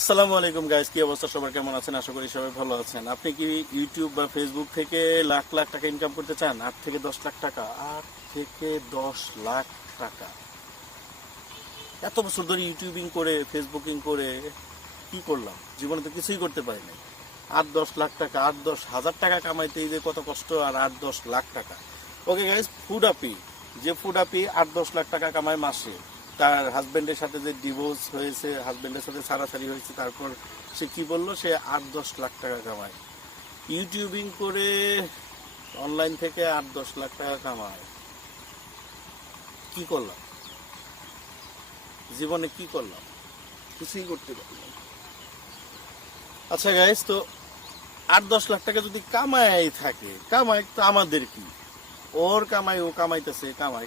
আসসালামু আলাইকুম গাইস, কি অবস্থা সবার, কেমন আছেন? আশা করি সবাই ভালো আছেন। আপনি কি ইউটিউব বা ফেসবুক থেকে লাখ লাখ টাকা ইনকাম করতে চান? 8 থেকে 10 লাখ টাকা, 8 থেকে 10 লাখ টাকা। এত বছর ধরে ইউটিউবিং করে ফেসবুকিং করে কি করলাম? জীবনে তো কিছুই করতে পারি নাই। 8-10 লাখ টাকা, 8-10 হাজার টাকা কামাইতে যে কত কষ্ট, আর 8-10 লাখ টাকা। ওকে গাইস, ফুড আপি, যে ফুড আপি 8-10 লাখ টাকা কামায় মাসে, তার হাজবেন্ডের সাথে যে ডিভোর্স হয়েছে, হাজবেন্ডের সাথে ছাড়াছাড়ি হয়েছে, তারপর সে কি বললো, সে 8-10 লাখ টাকা কামায় ইউটিউবিং করে। অনলাইন থেকে 8-10 লাখ টাকা কামায়। কি করলাম জীবনে? কি করলাম? কিছুই করতে পারলাম না। আচ্ছা গাইস, তো 8-10 লাখ টাকা যদি কামাই থাকে, কামাই তো আমাদের কি? ওর কামাই, ও কামাইতেছে, কামাই।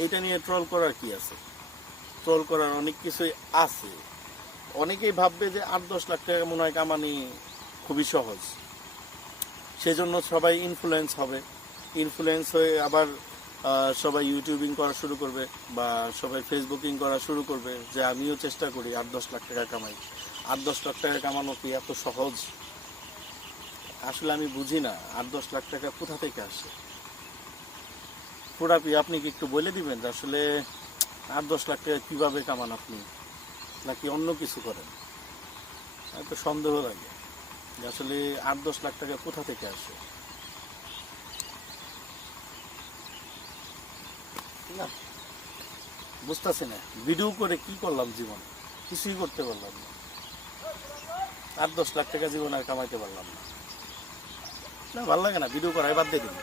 এইটা নিয়ে ট্রল করার কি আছে? ট্রোল করার অনেক কিছুই আছে। অনেকেই ভাববে যে 8-10 লাখ টাকা মনে হয় কামানি খুবই সহজ, সেজন্য সবাই ইনফ্লুয়েন্স হবে। ইনফ্লুয়েন্স হয়ে আবার সবাই ইউটিউবিং করা শুরু করবে, বা সবাই ফেসবুকিং করা শুরু করবে, যে আমিও চেষ্টা করি 8-10 লাখ টাকা কামাই। 8-10 লাখ টাকা কামানো কি এত সহজ? আসলে আমি বুঝি না 8-10 লাখ টাকা কোথা থেকে আসে। প্রোডাক্ট আপনি কি একটু বলে দিবেন যে আসলে 8-10 লাখ টাকা কীভাবে কামান আপনি, নাকি অন্য কিছু করেন? এত সন্দেহ লাগে যে আসলে 8-10 লাখ টাকা কোথা থেকে আসে। না, বুঝতেছি না ভিডিও করে কি করলাম জীবনে, কিছুই করতে পারলাম না। 8-10 লাখ টাকা জীবনে আর কামাইতে পারলাম না। না, ভালো লাগে না ভিডিও করাই, বাদ দিয়ে দিন।